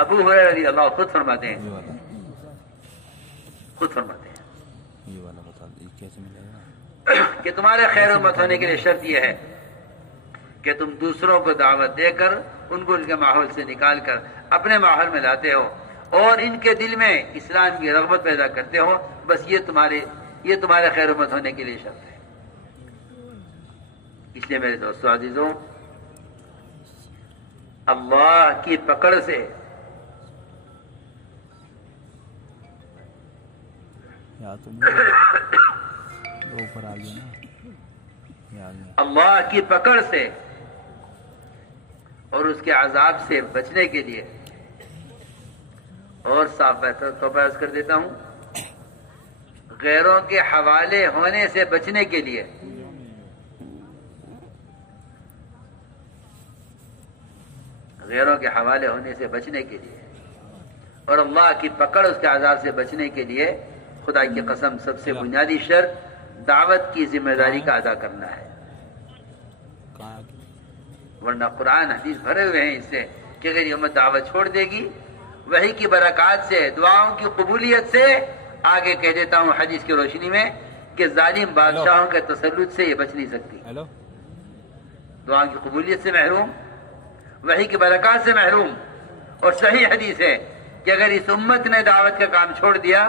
ابو ہریرہ رضی اللہ خود فرماتے ہیں، یہ والا بتا دیں کیسے ملے گا کہ تمہارے خیر امت ہونے کے لیے شرط یہ ہے کہ تم دوسروں کو دعوت دے کر ان کو ان کے ماحول سے نکال کر اپنے ماحول میں لاتے ہو اور ان کے دل میں اسلام کی رغبت پیدا کرتے ہو. بس یہ تمہارے خیر امت ہونے کے لیے شرط ہے. اس لیے میرے دوستو عزیزوں، اللہ کی پکڑ سے یا تم اوپر آ گیا نا، اللہ کی پکڑ سے اور اس کے عذاب سے بچنے کے لیے، اور صاف بہتر توبہ عرض کر دیتا ہوں، غیروں کے حوالے ہونے سے بچنے کے لیے، غیروں کے حوالے ہونے سے بچنے کے لیے اور اللہ کی پکڑ اس کے عذاب سے بچنے کے لیے، خدا کی قسم سب سے بنیادی شرط دعوت کی ذمہ داری کا ادا کرنا ہے. ورنہ قرآن حدیث بھرے ہوئے ہیں اس سے کہ اگر یہ امت دعوت چھوڑ دے گی، وحی کی برکات سے، دعاؤں کی قبولیت سے، آگے کہہ دیتا ہوں حدیث کی روشنی میں کہ ظالم بادشاہوں کے تسلط سے یہ بچ نہیں سکتی. دعاؤں کی قبولیت سے محروم، وحی کی برکات سے محروم. اور صحیح حدیث ہے کہ اگر اس امت نے دعوت کا کام چھوڑ دیا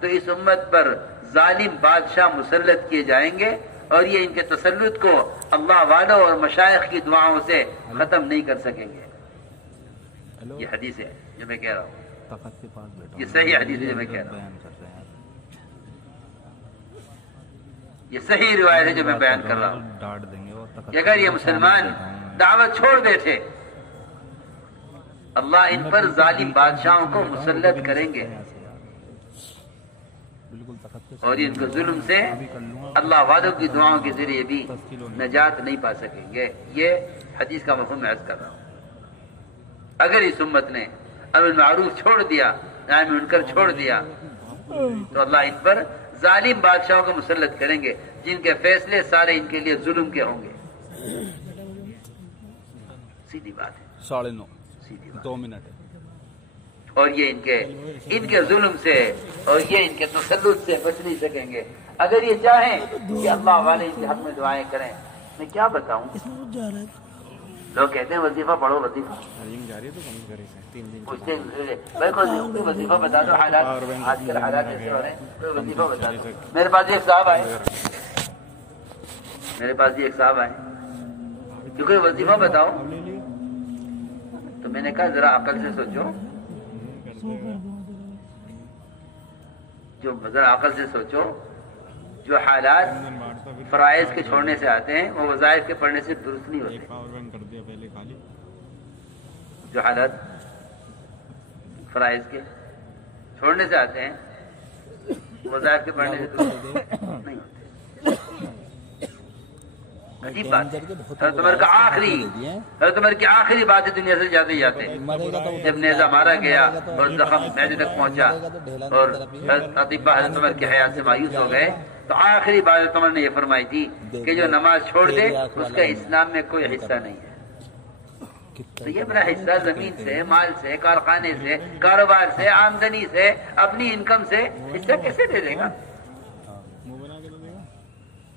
تو اس امت پر ظالم بادشاہ مسلط کیے جائیں گے اور یہ ان کے تسلط کو اللہ والوں اور مشائخ کی دعاؤں سے ختم نہیں کر سکیں گے. یہ حدیث ہے جو میں کہہ رہا ہوں، یہ صحیح حدیث ہے جو میں کہہ رہا ہوں، یہ صحیح روایت ہے جو میں بیان کر رہا ہوں کہ اگر یہ مسلمان دعوت چھوڑ بیٹھے، اللہ ان پر ظالم بادشاہوں کو مسلط کریں گے اور ان کو ظلم سے اللہ والوں کی دعاؤں کے ذریعے بھی نجات نہیں پا سکیں گے. یہ حدیث کا مفہوم میں عرض کر رہا ہوں. اگر اس امت نے امر معروف چھوڑ دیا، نہی عنہ منکر چھوڑ دیا، تو اللہ ان پر ظالم بادشاہوں کو مسلط کریں گے جن کے فیصلے سارے ان کے لیے ظلم کے ہوں گے. سیدھی بات ہے، 9:30 سیدھی بات. 2 منٹ ہے. اور یہ ان کے ظلم سے اور یہ ان کے تسلط سے بچ نہیں سکیں گے. اگر یہ چاہیں کہ اللہ والے ان کے حق میں دعائیں کریں، میں کیا بتاؤں. لوگ کہتے ہیں وظیفہ پڑھو، وظیفہ پوچھتے ہیں بھائی کوئی وظیفہ بتا دو، حالات آج کل حالات ایسے ہو رہے ہیں، کوئی وظیفہ بتا دو. میرے پاس ایک صاحب آئے کہ کوئی وظیفہ بتاؤ. تو میں نے کہا ذرا عقل سے سوچو، جو حالات فرائض کے چھوڑنے سے آتے ہیں وہ وظائف کے پڑھنے سے درست نہیں ہوتے. جو حالات فرائض کے چھوڑنے سے آتے ہیں وظائف کے پڑھنے سے درست نہیں ہوتے. عجیب بات ہے. حضرت عمر کی آخری بات ہے دنیا سے جاتے جب نیزہ مارا گیا اور زخم معدے تک پہنچا اور اطباء حضرت عمر کی حیات سے مایوس ہو گئے، تو آخری بات حضرت عمر نے یہ فرمائی تھی کہ جو نماز چھوڑ دے اس کا اسلام میں کوئی حصہ نہیں ہے. تو یہ میرا حصہ زمین سے، مال سے، کارخانے سے، کاروبار سے، آمدنی سے، اپنی انکم سے حصہ کیسے دے دے گا؟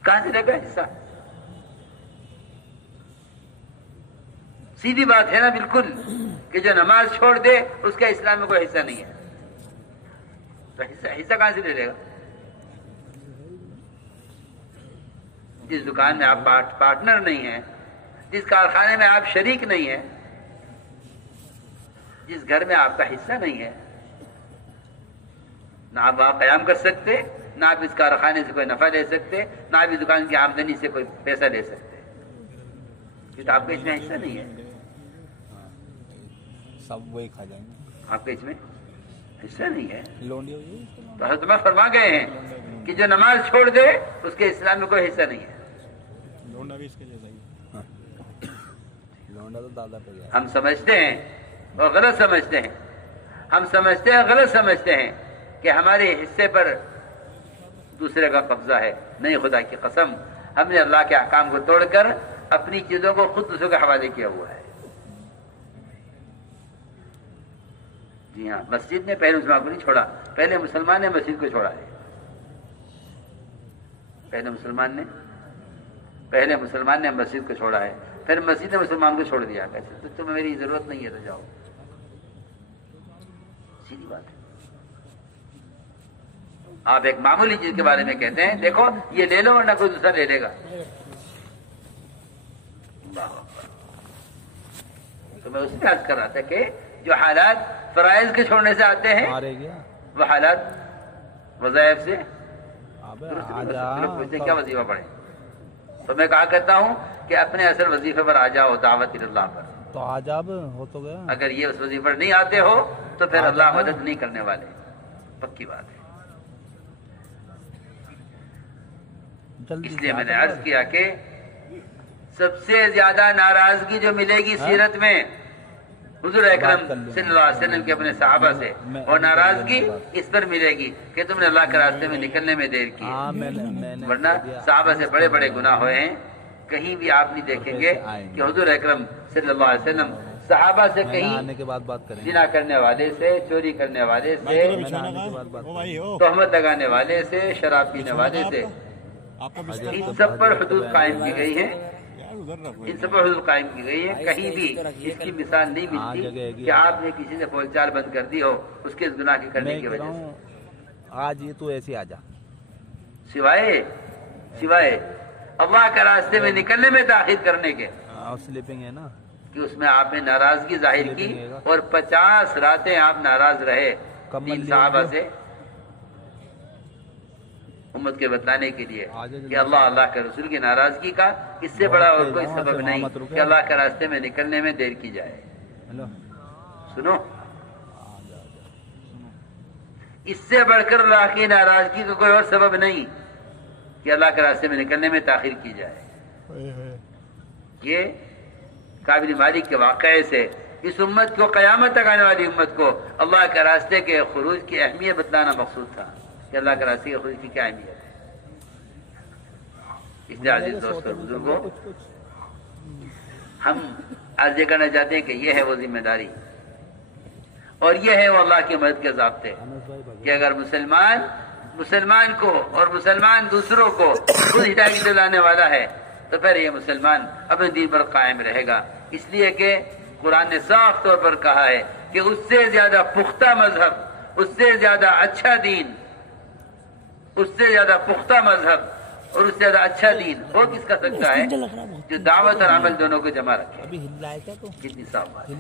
کہاں سے دے گا حصہ؟ سیدھی بات ہے نا بالکل کہ جو نماز چھوڑ دے اس کا اسلام میں کوئی حصہ نہیں ہے. تو حصہ کہاں سے دے دے گا؟ جس دکان میں آپ پارٹنر نہیں ہیں، جس کارخانے میں آپ شریک نہیں ہیں، جس گھر میں آپ کا حصہ نہیں ہے، نہ آپ وہاں قیام کر سکتے، نہ آپ اس کارخانے سے کوئی نفع لے سکتے، نہ آپ اس دکان کی آمدنی سے کوئی پیسہ لے سکتے، کیونکہ آپ کا اس میں حصہ نہیں ہے. سب وہی کھا جائیں گے، آپ کے اس میں حصہ نہیں ہے. لونڈی تو حضرت عمر فرما گئے ہیں کہ جو نماز چھوڑ دے اس کے اسلام میں کوئی حصہ نہیں ہے. لونڈا بھی اس کے جیسا ہی. لونڈا تو دادا پہ گیا. ہم سمجھتے ہیں اور غلط سمجھتے ہیں، غلط سمجھتے ہیں کہ ہمارے حصے پر دوسرے کا قبضہ ہے. نہیں، خدا کی قسم ہم نے اللہ کے احکام کو توڑ کر اپنی چیزوں کو خود دوسروں کے حوالے کیا ہوا ہے. جی ہاں، مسجد نے پہلے مسلمان کو نہیں چھوڑا، پہلے مسلمان نے مسجد کو چھوڑا ہے. پہلے مسلمان نے مسجد کو چھوڑا ہے، پھر مسجد نے مسلمان کو چھوڑ دیا. کیسے؟ تو تمہیں میری ضرورت نہیں ہے تو جاؤ. سیدھی بات ہے. آپ ایک معمولی چیز کے بارے میں کہتے ہیں دیکھو یہ لے لو ورنہ کوئی دوسرا لے لے گا. تو میں اس میں عرض کر رہا تھا کہ جو حالات فرائض کے چھوڑنے سے آتے ہیں وہ حالات وظائف سے پوچھتے کیا وظیفہ پڑھے. تو میں کہا کرتا ہوں کہ اپنے اصل وظیفے پر آ جاؤ، دعوت اللہ پر. تو آج آپ ہو تو گیا. اگر یہ اس وظیفے پر نہیں آتے ہو تو پھر اللہ مدد نہیں کرنے والے. پکی بات ہے. اس لیے میں نے عرض کیا کہ سب سے زیادہ ناراضگی جو ملے گی سیرت میں حضور اکرم صلی اللہ علیہ وسلم کے اپنے صحابہ سے، اور ناراضگی اس پر ملے گی کہ تم نے اللہ کے راستے میں نکلنے میں دیر کی. ورنہ صحابہ سے بڑے بڑے گناہ ہوئے ہیں. کہیں بھی آپ نہیں دیکھیں گے کہ حضور اکرم صلی اللہ علیہ وسلم صحابہ سے کہیں زنا کرنے والے سے، چوری کرنے والے سے، تہمت لگانے والے سے، شراب پینے والے سے، ان سب پر حدود قائم کی گئی ہیں. کہیں بھی اس کی مثال نہیں ملتی کہ آپ نے کسی سے بول چال بند کر دی ہو اس کے اس گناہ کے کرنے کی وجہ سے. آج یہ تو ایسے آ جا، سوائے اللہ کے راستے میں نکلنے میں تاخیر کرنے کے. سلیپنگ ہے نا کہ اس میں آپ نے ناراضگی ظاہر کی اور 50 راتیں آپ ناراض رہے تین صحابہ سے امت کے بتلانے کے لیے کہ اللہ کے رسول کی ناراضگی کا اس سے بڑا اور کوئی سبب نہیں کہ اللہ کے راستے میں نکلنے میں دیر کی جائے. سنو، اس سے بڑھ کر اللہ کی ناراضگی کا کوئی اور سبب نہیں کہ اللہ کے راستے میں نکلنے میں تاخیر کی جائے. یہ قابل مالک کے واقعے سے اس امت کو، قیامت تک آنے والی امت کو اللہ کے راستے کے خروج کی اہمیت بتلانا مقصود تھا کہ اللہ کے راستے کے خروج کی کیا اہمیت ہے. اس لیے عزیز دوست اور بزرگوں، ہم آج یہ کرنا چاہتے ہیں کہ یہ ہے وہ ذمہ داری اور یہ ہے وہ اللہ کی مدد کے ضابطے کہ اگر مسلمان کو اور مسلمان دوسروں کو خود ہدایت دلانے والا ہے تو پھر یہ مسلمان اپنے دین پر قائم رہے گا. اس لیے کہ قرآن نے صاف طور پر کہا ہے کہ اس سے زیادہ پختہ مذہب، اس سے زیادہ اچھا دین، اس سے زیادہ پختہ مذہب اور اس سے زیادہ اچھا دین وہ کس کا سکتا ہے جو دعوت اور عمل دونوں کو جمع رکھے. کتنی صاف بات ہے.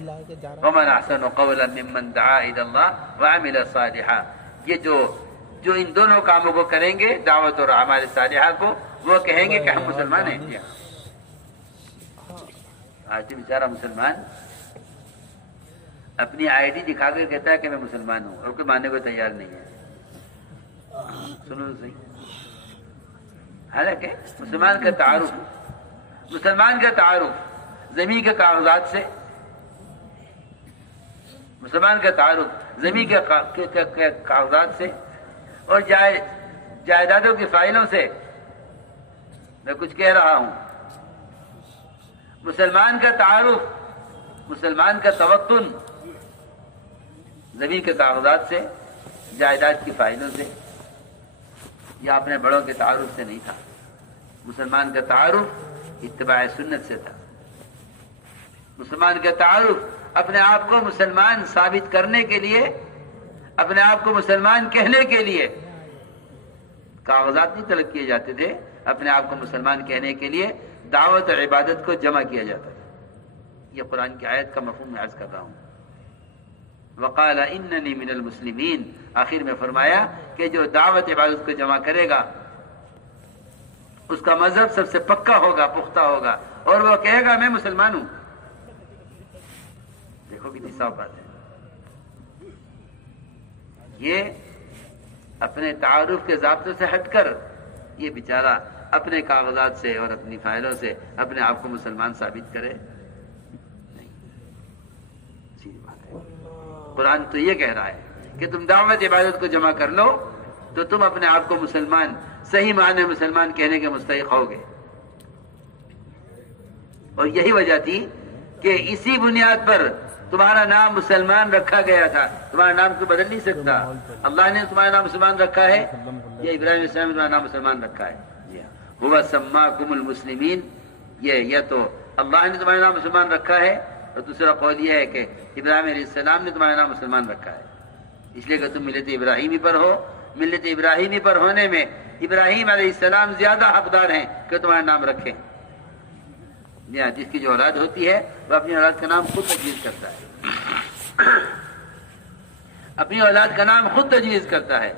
ومن احسن قولا ممن دعا الى الله وعمل صالحا. یہ جو ان دونوں کاموں کو کریں گے، دعوت اور اعمال صالحہ کو، وہ کہیں گے کہ ہم مسلمان ہیں. آج تو بیچارہ مسلمان اپنی آئی ڈی دکھا کر کہتا ہے کہ میں مسلمان ہوں اور کوئی ماننے کو تیار نہیں ہے. سنو صحیح. حالانکہ مسلمان کا تعارف زمین کے کاغذات سے، مسلمان کا تعارف زمین کے کاغذات سے اور جائیدادوں کی فائلوں سے. میں کچھ کہہ رہا ہوں. مسلمان کا تعارف، مسلمان کا توطن زمین کے کاغذات سے، جائیداد کی فائلوں سے یا اپنے بڑوں کے تعارف سے نہیں تھا. مسلمان کا تعارف اتباع سنت سے تھا. مسلمان کا تعارف اپنے آپ کو مسلمان ثابت کرنے کے لیے، اپنے آپ کو مسلمان کہنے کے لیے کاغذات نہیں طلب کیے جاتے تھے. اپنے آپ کو مسلمان کہنے کے لیے دعوت اور عبادت کو جمع کیا جاتا تھا. یہ قرآن کی آیت کا مفہوم میں عرض کر رہا ہوں. وقال اننی من المسلمین. آخر میں فرمایا کہ جو دعوت عبادت کو جمع کرے گا اس کا مذہب سب سے پکا ہوگا، پختہ ہوگا، اور وہ کہے گا میں مسلمان ہوں. دیکھو کتنی صاف بات ہے. یہ اپنے تعارف کے ضابطوں سے ہٹ کر یہ بیچارہ اپنے کاغذات سے اور اپنی فائلوں سے اپنے آپ کو مسلمان ثابت کرے. قرآن تو یہ کہہ رہا ہے کہ تم دعوت عبادت کو جمع کر لو تو تم اپنے آپ کو مسلمان، صحیح معنی مسلمان کہنے کے مستحق ہوگے. اور یہی وجہ تھی کہ اسی بنیاد پر تمہارا نام مسلمان رکھا گیا تھا، تمہارا نام کو بدل نہیں سکتا. اللہ نے تمہارا نام مسلمان رکھا ہے، یہ ابراہیم علیہ السلام نے تمہارا نام مسلمان رکھا ہے. ہوا سماکم المسلمین، یہ تو اللہ نے تمہارا نام مسلمان رکھا ہے، اور دوسرا قول یہ ہے کہ ابراہیم علیہ السلام نے تمہارا نام مسلمان رکھا ہے، اس لیے کہ تم ملت ابراہیمی پر ہو. ملت ابراہیمی پر ہونے میں ابراہیم علیہ السلام زیادہ حقدار ہیں کہ تمہارا نام رکھیں. جس کی جو اولاد ہوتی ہے وہ اپنی اولاد کا نام خود تجویز کرتا ہے، اپنی اولاد کا نام خود تجویز کرتا ہے،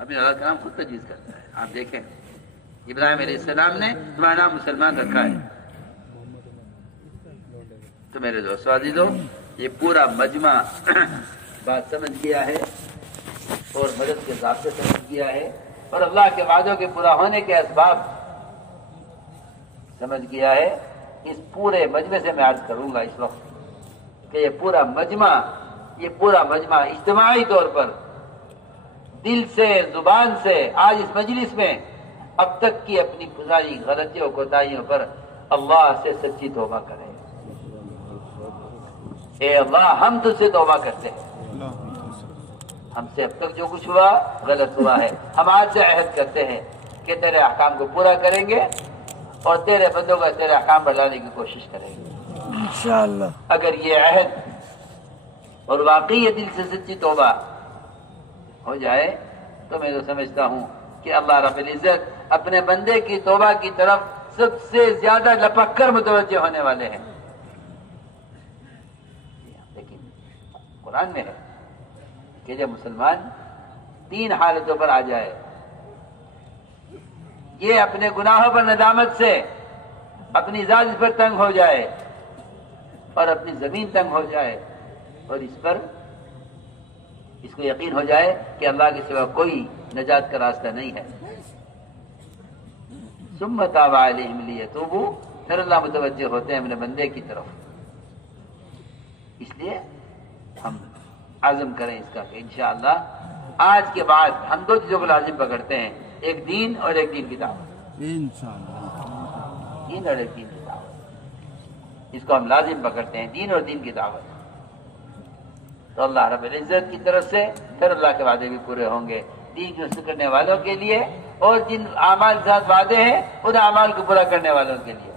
اپنی اولاد کا نام خود تجویز کرتا ہے. آپ دیکھیں ابراہیم علیہ السلام نے تمہارا نام مسلمان رکھا ہے. تو میرے دوستو عزیزو، یہ پورا مجمع بات سمجھ گیا ہے اور مدد کے ضابطے سمجھ گیا ہے اور اللہ کے وعدوں کے پورا ہونے کے اسباب سمجھ گیا ہے. اس پورے مجمع سے میں عرض کروں گا اس وقت کہ یہ پورا مجمع اجتماعی طور پر دل سے زبان سے آج اس مجلس میں اب تک کی اپنی ساری غلطیوں کوتاہیوں پر اللہ سے سچی توبہ کرے. اے اللہ ہم تجھ سے توبہ کرتے ہیں، ہم سے اب تک جو کچھ ہوا غلط ہوا ہے. ہم آج سے عہد کرتے ہیں کہ تیرے احکام کو پورا کریں گے اور تیرے بندوں کا تیرے احکام بڑھانے کی کوشش کریں گے انشاءاللہ. اگر یہ عہد اور واقعی یہ دل سے سچی توبہ ہو جائے تو میں تو سمجھتا ہوں کہ اللہ رب العزت اپنے بندے کی توبہ کی طرف سب سے زیادہ لپک کر متوجہ ہونے والے ہیں. لیکن قرآن میں ہے کہ جب مسلمان 3 حالتوں پر آ جائے، یہ اپنے گناہوں پر ندامت سے اپنی ذات پر تنگ ہو جائے اور اپنی زمین تنگ ہو جائے اور اس کو یقین ہو جائے کہ اللہ کے سوا کوئی نجات کا راستہ نہیں ہے. ثم تاب علیہم لیتوبوا، پھر اللہ متوجہ ہوتے ہیں اپنے بندے کی طرف. اس لیے ہم عزم کریں اس کا کہ انشاءاللہ آج کے بعد ہم 2 چیزوں کو لازم پکڑتے ہیں، ایک دین اور ایک دین کی دعوت. انشاءاللہ دین اور ایک دین کی دعوت، اس کو ہم لازم پکڑتے ہیں، دین اور دین کی دعوت. تو اللہ رب العزت کی طرف سے پھر اللہ کے وعدے بھی پورے ہوں گے دین کو حاصل کرنے والوں کے لیے اور جن اعمال کے ساتھ وعدے ہیں ان اعمال کو پورا کرنے والوں کے لیے.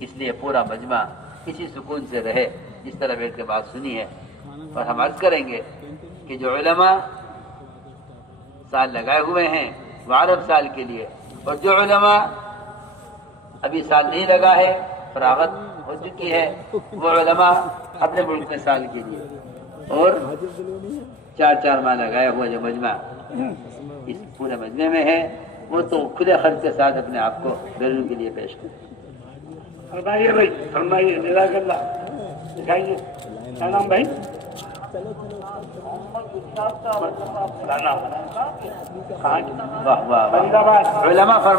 اس لیے پورا مجمع اسی سکون سے رہے جس طرح بیٹھ کے بات سنی ہے. اور ہم عرض کریں گے کہ جو علماء سال لگائے ہوئے ہیں وہ عرب سال کے لیے، اور جو علماء ابھی سال نہیں لگا ہے، فراغت ہو چکی ہے، وہ علماء اپنے ملک میں سال کے لیے، اور 4 ماہ لگایا ہوا جو مجمع اس پورے مجمع میں ہے وہ تو کھلے خرچ کے ساتھ اپنے آپ کو بیرون کے لیے پیش کرے. فرمائیے بھائی، فرمائیے، جزاک اللہ. دکھائیے کیا نام بھائی؟ واہ واہ، علماء فرمائے